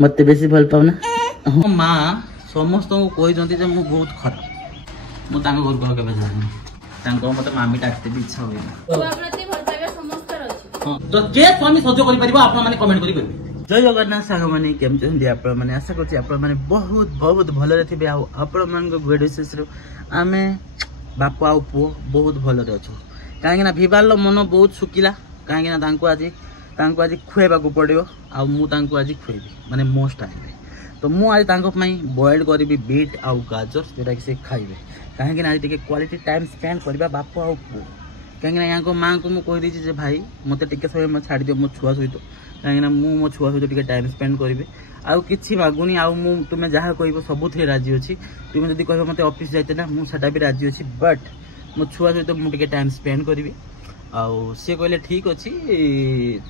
मत बेसी भल पाऊ ना माँ समस्त को कही मु बहुत खराब मु घर को केबे जानी मत मामी डाकते भी इच्छा हुए तो के स्वामी सह्य कर परिबो आपण माने कमेंट करी कहबे। जय जगन्नाथ साग माने केम चंदी आपण माने आशा करछि आपण माने बहुत बहुत भलो रे थिबे आपण मान को गुड विशेष रो आमे बापा आ पु बहुत भलो रे अछु काहे ना भिवाल मन बहुत सुकिला काहे ना तांको आज खुएबा को पड़ियो आ मु तांको आज खुएबी माने मोस्ट आइबे तो मु आज तांको पई बॉइल करबी बीट आ गाजर जेटा कि से खाइबे काहे ना आज टिके क्वालिटी टाइम स्पेंड करबा बापा आ पु कहीं यहाँ माँ को मुझे कहीदे भाई मत टे समय मैं छाड़ दियो मो छुआ सहित कहीं मो छुआ सहित टाइम स्पेंड करी आउ कि मागुनी आउ तुम्हें जहाँ कह सब राजी अच्छी तुम्हें जब कह मत ऑफिस जाते ना मुझे भी राजी अच्छी बट मो छुआ सहित मुझे टाइम स्पेंड करी आउ सी कहले ठीक अच्छी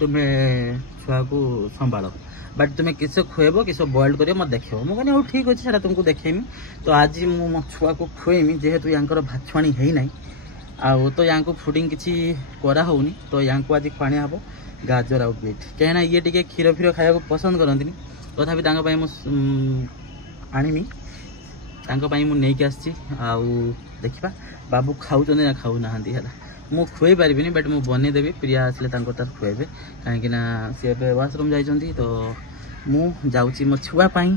तुम्हें छुआ को संभाल बट तुम्हें किस खुएब किस बॉइल कर मत देख मुझे कहनी ठीक अच्छे से तुमको देखेमी तो आज मु मो छुआ को खुएमी जेहेतु यहाँ भातछुआणी है ना आउ तो यहाँ को फुडिंग किसी करा होनी तो यहाँ को आज खुआणी हम गाजर आउ बीट कहीं ये टे क्षीर फीर खाया पसंद करती तथापि आनीमी मुझे आसी देखा बाबू खाऊ ना खाऊ ना मु खुए पारि बट मु बनईदेवी प्रिया आसिले तार खुएबे कहीं सी वाशरूम जाइछंती तो मु जाऊँगी मो छुआपाई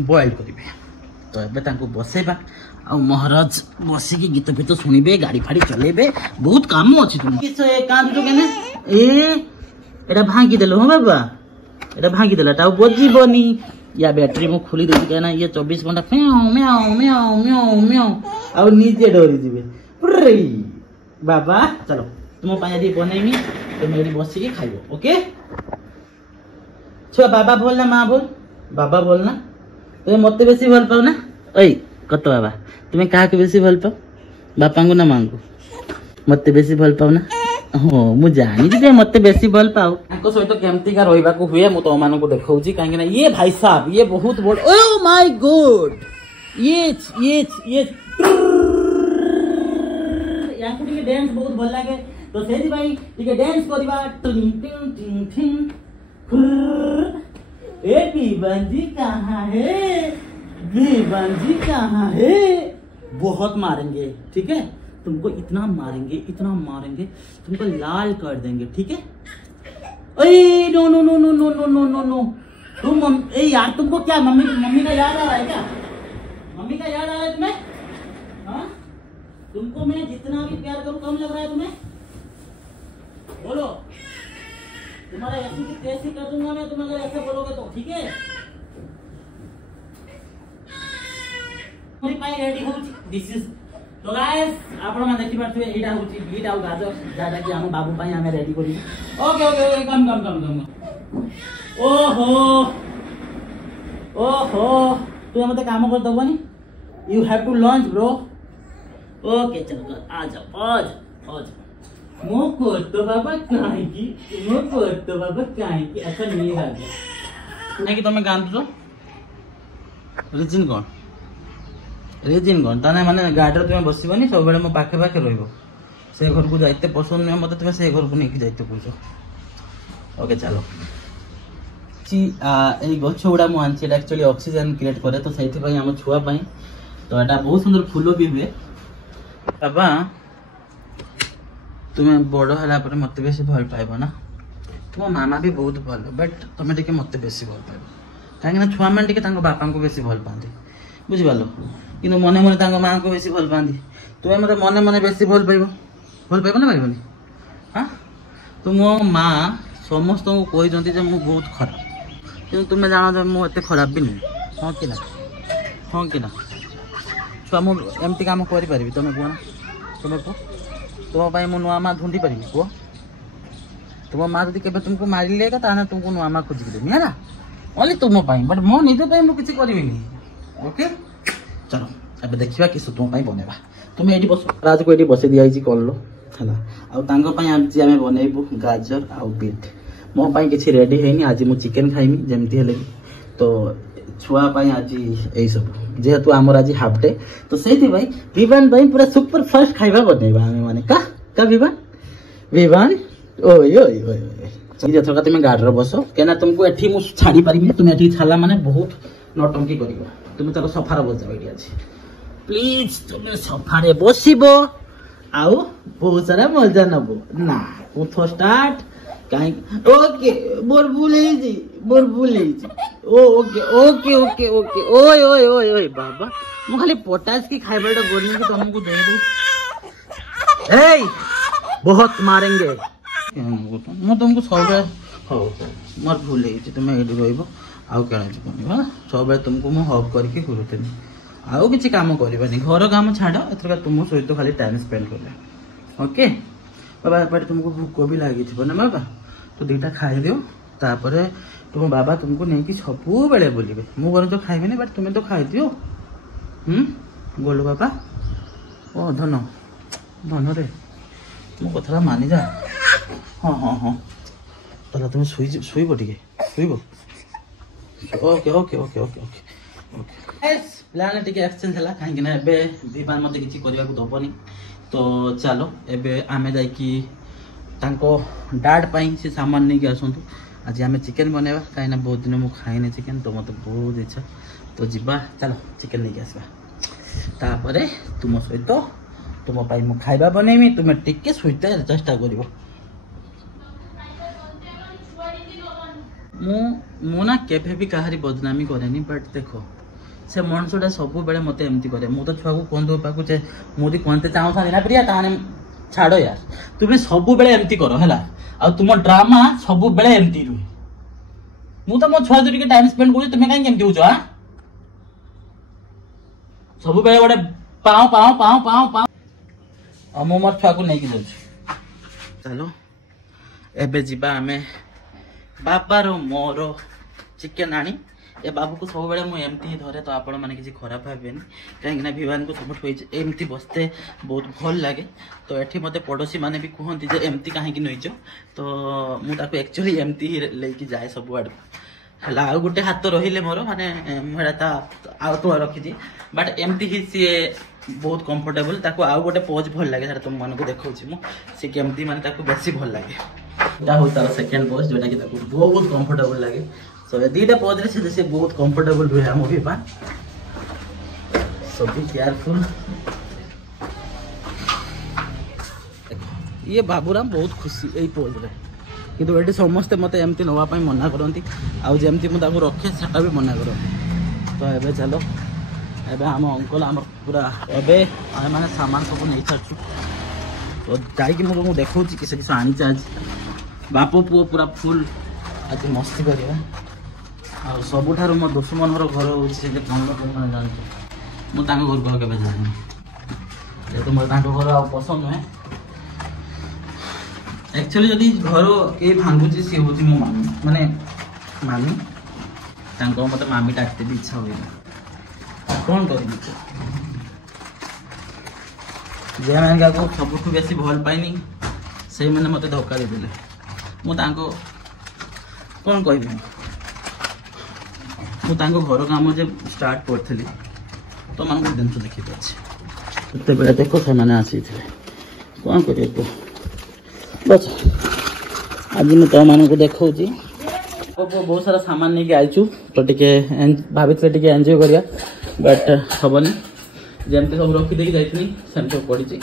बॉइल करेंगे तो एबे बसेबा आ महाराज बसिकी गीत फीत शुणे गाड़ी फाड़ी चलेबे बहुत काम अच्छी तुम एटा भांगी देलो हाँ बाबा एटा भांगी देला ता बजीबनी या बैटरी मु खोली देछि कहना ये 24 घंटा म्याऊ म्याऊ म्याऊ म्याऊ म्याऊ आ नीचे डरी जिबे बाबा चलो तुम पानी बनईमी तुम एडी बसिकी खाइबो ओके छुआ बाबा बोल ना माँ बोल बाबा बोल ना तुम मत बेसी भल पाऊ ना ओई कत बाबा तुम्हें क्या बेसी भल पाओ बापा को ना माँ को मत बेसी भल पाओ ना हाँ मुझे जानी मत बेसी भल पाओ सहित केमती का रहा हुए मुझे तो मान को देखा कहीं ये भाई साहब ये बहुत बड़ ओ माय गॉड ये डांस बहुत भल लगे तो से डांस करवा बंजी कहाँ है बेबंजी कहाँ है बहुत मारेंगे ठीक है तुमको इतना मारेंगे तुमको लाल कर देंगे ठीक है ओए no no no no no no no no no तुम यार तुमको क्या मम्मी का याद आ रहा है क्या मम्मी का याद आ रहा है तुम्हें हाँ तुमको मैं जितना भी प्यार करूं कम लग रहा है तुम्हें बोलो तुम्हारा ऐसी की तैसी कर दूंगा मैं तुम अगर ऐसे बोलोगे तो ठीक है रेडी हो दिस इज तो गाइस आपण में देखि पाथबे एटा होची बीट आ गाजर जाडा कि हम बाबू पई हमें रेडी करी ओके ओके ओके कम ओहो तू मते काम कर दबनी you have to lunch bro okay चलो कर आ जाओ मो को तो बाबा काहे की ऐसा नहीं है नहीं कि तुम्हें गान तो रीजन कौन रिजिन कौन ताने माने गाड़ी तुम बसबनी सब बेले मो पाखे पाखे रहिबो से घर को जाइते पसंद नहीं मत तुम्हें से घर को नहीं जाइते पूछो ओके चलो ए गछ गुड़ा मु आनछि एटा एक्चुअली ऑक्सीजन क्रिएट करे तो सेति पई हम छुआ पई तो एटा बहुत सुंदर फूल भी हुए बाबा तुम्हें बड़ होला पर मत बेसी भल पाइबो ना तुम मामा भी बहुत भल बट तुम्हें टिके मत बेसी भल पाइबो काहे ना छुआ मान टिके तांको बापा को बेसी भल पांदी बुझि पालो किंतु मने मने तांको मां को बेसी भल पांदी तुम मते मने मने बेसी भल पाइबो ना पाइबोनी हां तो मो मां समस्त को कही जंती जे मु बहुत खराब किंतु तुम जानो जे मु एते खराब भी नहीं हां कि ना छुआ मु एमती काम करि परबी तुम को ना तुम को तुम पाई मु नुआ मां ढूंढी परबी को तुम मां जदी केबे तुमको मारि लेगा ताने तुमको नुआ मां खोजि देबी हैना ओनली तुम पाई बट मो निजे पाई मु किछि करबी नहीं ओके चलो अब देखिबा कि तुम पाई बनेबा तुम एडी बस राज को एडी बसे दिया छी करलो हला आ तांको पाई आज हमें बनेबू गाजर आ बीट मो पाई किछि रेडी हेनी आज मु चिकन खाइमी जेमती हेले तो छुआ पाई आज एई सब जेहेतु हमर आज हाफ डे तो सेति भाई विवान भाई पूरा सुपर फास्ट खाइबा बनेबा हमें माने का विवान ओय ओय ओय एथरका तुम गाड़ी बस क्या तुमको एठी मु छाड़ी पारिबी तुम एठी छाला माने बहुत नौटंकी करिवो तुम चलो सोफा रे बस एठी अछि प्लीज तुम सोफा रे बसिबो आउ बहुत सारा मजा नबो ना उठो स्टार्ट काई ओके बोर भूले ओ ओके ओके ओके ओके ओय ओय ओय ओय बाबा मु खाली पोटास की खाइबेटा गोरनी की तुमको दे दू ए बहुत मारेंगे मु तुमको सब हो मोर भूल है तुम ये रही आउ क्या सब तुमको मुझे हक करके करूँ आउ कि कम करनी घर काम छाड़ एथर तुम सहित खाली टाइम स्पेंड कर ओके बाबा एपटे तुमको भूक भी लगी ना बाबा तो दुईटा खाईदिव तापर तुम बाबा तुमको नहीं कि सब बेले बोलिए मु गर तो खाइबी बट तुम्हें तो खाईदिव गोलू बाबा ओ धन धन रे मो कथा मानि जा हाँ हाँ हाँ ताला तुम शुइब टिके शुइब okay okay okay okay okay okay plan टिके एक्सचेंज है कहीं एबे विमान मत किसी करने को दबनी तो चलो एबे आमे जाइकी तांको डाड पाई से सामान नहीं आसतु आज आम चिकेन बनवा कहीं बहुत दिन मुझे खाइनी चिकेन तो मत बहुत इच्छा तो जीवा चलो चिकेन नहीं आसवा तापर तुम सहित तुम पाई मु खाइबा बनैमी तुम टिके सुइते चेष्टा करिवो मु ना केभे भी कहारी बदनामी करेनी बट देखो से मनुष्यटा सब बेले मत एमती करे मु तो छुआ को कहते पाकू मुझे कहते चाहूँ ना प्रिया ताने छाड़ यार तुम्हें सब बेले एमती कर है आ तुम ड्रामा सब बेले एमती रुहे मु तो मो छुआ जो टाइम स्पेंड कर तुम्हें कहीं एमती हो सब बेले गोटे पाँव पाँव पाँव पाँव पाँव और मु मोर छुआ को लेकिन जाऊँ चलो एबे जीवा आमे बाबार मोर चिकेन आनी ए बाबू को सब बेले मुझे एमती ही धरे तो आपण मैंने किसी खराब भावेनि कहीं विवान को सब एमती बसते बहुत भल लगे तो ये मत पड़ोशी मैंने भी कहती जे एमती कहीं नहींच तो मुझे एक्चुअली एमती ही लेकिन जाए सब आड़ है गोटे हाथ रही मोर माने आउ तो रखी बट एमती ही सी बहुत कंफर्टेबल ताको आउ गोटे पोज भल लगे तुम मन को देखा सी केमती माने बेसी भल लगे यहाँ हूँ तार सेकेंड पोज जोटा कि बहुत कंफर्टेबल लगे सो ये दुईटा पोज रे से बहुत कंफर्टेबल रुहे आम भी सो बी केयरफुल ये बाबूराम बहुत खुशी यही पोज रे किंतु ये समस्ते मत एमती नापी मना करती आउ जमती मुझे रखे से भी मना कर तो ये चलो एबे आम अंकल आम पूरा एबे मैंने सामान सब नहीं सारछु तो जाकि मुझे देखा किस किस आनी आज बाप पुओ पूरा फुल आज मस्ती करवा आ सबुठ मो दुश्मन घर हूँ कौन जानते मुझे घर को के जानी जेहतु मतलब घर आ पसंद नुहे एक्चुअली जदि घर कई भांगुची सी हूँ मो मामी माने मामी मत मामी डाकते भी इच्छा हुए कौन कर सबुठ बेसी भल पाइनी से मैंने मत धोखा देदेले मुझे कौन कह घर काम जो स्टार्ट करी तो मान जिन देखी पारे बेले देख से आसी कौन कर बस आज मैं तो मान देखा बहुत सारा सामान नहीं आईचु तो टे भाभी टे एंजॉय करिया बट हेनी जमती सब रखीदे जाइनी सेमती सब पड़ी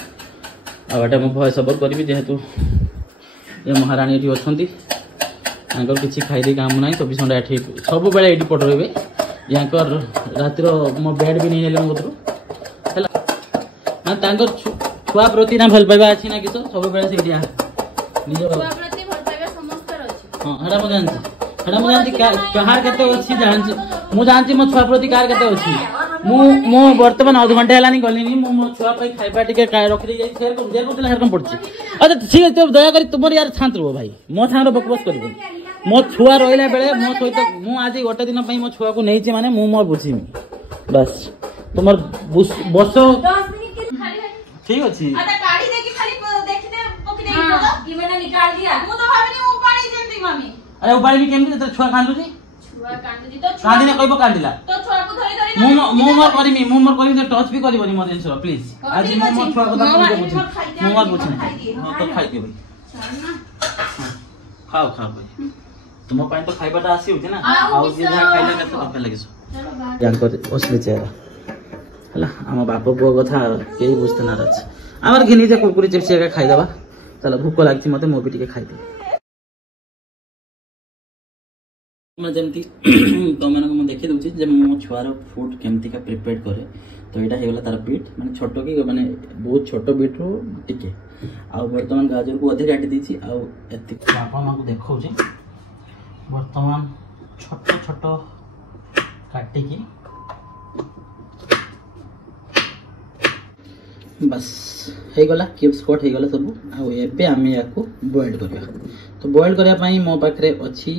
आटे मुझे भॉइस ओवर करी जेहेतु ये महाराणी ये अच्छा किसी खाई काम ना 24 घंटा ये सब बेले ये पट रे यार रातिर मो बेड भी नहीं मो है छुआ प्रति ना भल पाइबा अच्छी ना किस सब बेले से हाँ मुझे कहार के मुझे जानती मो छुआ प्रति कार के मु बर्तमान अध घंटे है गलिनी मो छुआ खाइबा टे रखी शेयर कम पड़ी अच्छा ठीक है तो दया कर तुम यार शांत रुह भाई मो सागर बकवास कर मो छुआ रहा बेले मो सहित मुझे गोटे दिन मो छुआ को नहीं माने मो बुझीमी बस तुम बस ठीक अच्छे अरे उपाड़ी केमती छुआ कांदुची कांदिने कहबो कांदिला तो छुआ को धरि धरि मु मोर करमी तो टच भी करबनी मो जिंस प्लीज आज मु मोर छुआ को मु मोर बुझी हां तो खाइ दियो भाई खाओ खाओ तुम तो खाइबाटा आसी होती ना आउ जे जहा खाइला केते बापे लागिस जानकर असली चेहरा हला हम बाप पुओ कथा केही बुझते नाराज आमर घिनी जे कुरकुरी चिप्स एका खाइ दबा चलो भूख लागछि मते मो भी टिके खाइ दे मैं जमती तो माने को देखि दउछि जे मो छुआर फूड केमती का प्रिपेयर करे तो एटा हेगला तार बीट माने छोटो की माने बहुत छोटो बीट रो टिके आ वर्तमान गाजर को अधे काटी दीछि आ एति बापा मा को देखौ छी वर्तमान छोटो छोटो काटी की बस हे गला क्यूब्स कट हे गला सब आ एबे आमे याको बॉइल करबा तो बॉइल करया पई मो पाखरे अछि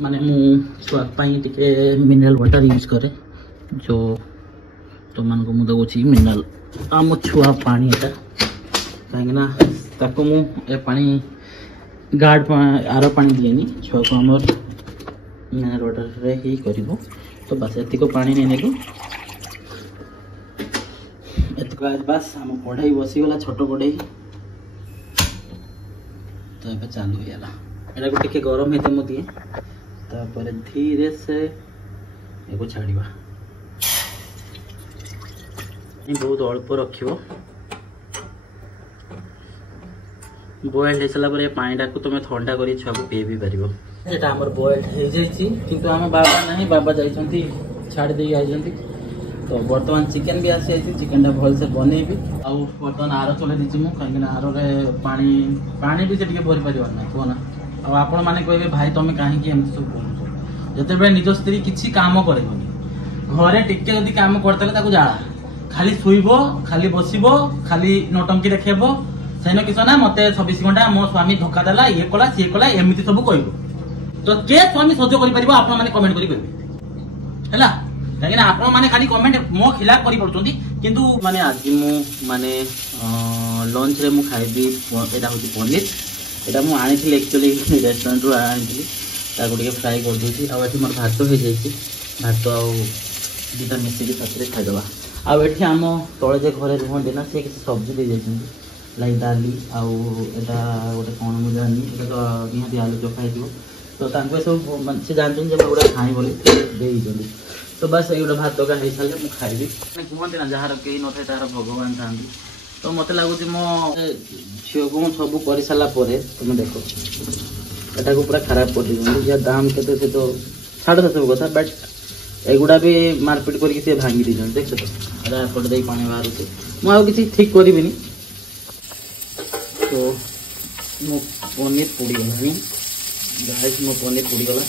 माने मु स्वाद पई टिके मिनरल वाटर यूज करे जो तो मन को मु दउछि मिनरल आ मो छुआ पानी एटा काहेना ताको मु ए पानी गार्ड आरो पानी दिएनी छुआ को हमर मिनरल वाटर रे ही करिवो तो बस एति को पानी नै नेको एति को बस हम कढ़ाई बसी गला छोटो कढ़ाई तो ए चालू होला एटा को टिके गरम हेते मो दिए तापर धीरे से एको छाड़ीबा बहुत अल्प रखियो बॉइल्ड हे सला परे पानी डाकू तुम ठंडा करी छुआ को पी भी पारिबो एटा हमर बॉइल्ड हे जाईची किंतु हम बाबा नहीं बाबा जाईचंती छाड़ दे आइचंती तो वर्तमान चिकन भी आसी आइची चिकन टा भल से बनेबी आ वर्तमान आरो चले दिची मु काहे ना आरो रे पानी पानी भी से टिके भरि पारिबो ना कोना आ आपण माने कहबे भाई तमे काहे की एमती सब बोलछो जते बे निज स्त्री किछि काम करेबनी घरे टिके जदी काम करतले ताको जाला खाली सुइबो खाली बसिबो खाली नोटंकी देखेबो सेनो किछ ना मते 26 घंटा मो स्वामी धोखा देला ये कोला से कोला एमिति सब कहबो तो के स्वामी सह्य करि परिबो आपण माने कमेंट करि कहबे हैला काहे ना आपण माने खाली कमेंट मो खिलाफ करि पड़तोंती किंतु माने आज मु माने लंच रे मु खाइबी एटा होती पनीर एटा मु आनी थी एक्चुअली रेस्टोरेंट रो आनी थी ताको टिके फ्राई कर दोची आ एठी मोर भात हो जाईची भात आ दुटा मिक्स के साथ रे खाइ दबा आ एठी हम तळे जे घरे रहंदी ना से किछ सब्जी दे जाइछन लाइक दाली आ एटा गोटे कोन मु जानी एटा तो निहाती आलू चोखा हियो तो तांको सब से जानछन जे बगुडा खाइ बोली देई जल्दी तो बस एगुडा भात का हे साले मु खाइबी माने कहंती ना जहार केही न थाय तार भगवान थांदी तो मते लागुची मो छियो को सब करि साला परे तुम देखो एटा को पूरा खराब कर दी या दाम केते से तो छाड़ दे सब कथा बट एगुडा भी मारपीट करके से भांगी दी जन देख तो अरे पड़ दे पानी बाहर से मु आ किछि ठीक करिबिनी तो मो पनीर पुड़ी गलानी गाइस मो पनीर पुड़ी गला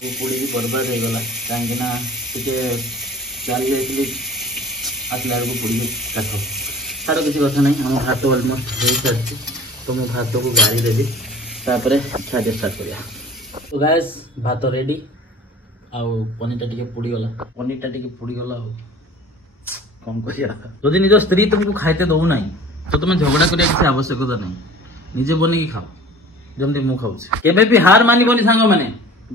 वो पुड़ी भी बर्बाद हो गला काहे ना टिके चाली जाइली आसला को पुड़ी काटो छाड़ किसी कथा नहीं हम भात ऑलमोस्ट हो सारी तो मो भात को गाड़ी देवी तापर खाद्य स्टार्ट करिया तो गाइस भात रेडी आ पनीर टा टिके पुड़ी गला कौन करिया जदि निज स्त्री तुमको खाइते दउ नाही तो तुम झगड़ा करिया किसी आवश्यकता नहीं निजे बने की खाओ जमती मु खाउछ केबे भी हार मानिबनी सांग माने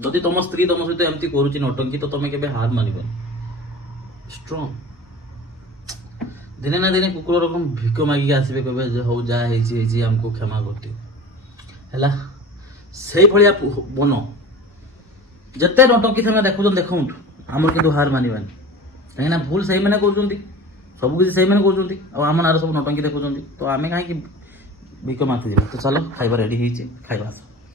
जदि तुम स्त्री तुम सहित एमती करूची नौटंकी तो तुम केबे हार मानिबनी स्ट्रांग दिने ना दिने कुकुर रकम भिक मागिक आसबे कहबे हो जा हेची हमको क्षमा करती हैला सेही भलिया बनो जते नौटंकी समय देखुछन देखौंतु हमर किंतु हार मानिबानी काहे ना भूल सही माने कहउछंती सब किछ सही माने कहउछंती आ हमन आरो सब नौटंकी देखुछंती तो आमे काहे कि भिक माथि दिबा तो चलो खाइबा रेडी हेची खाइबा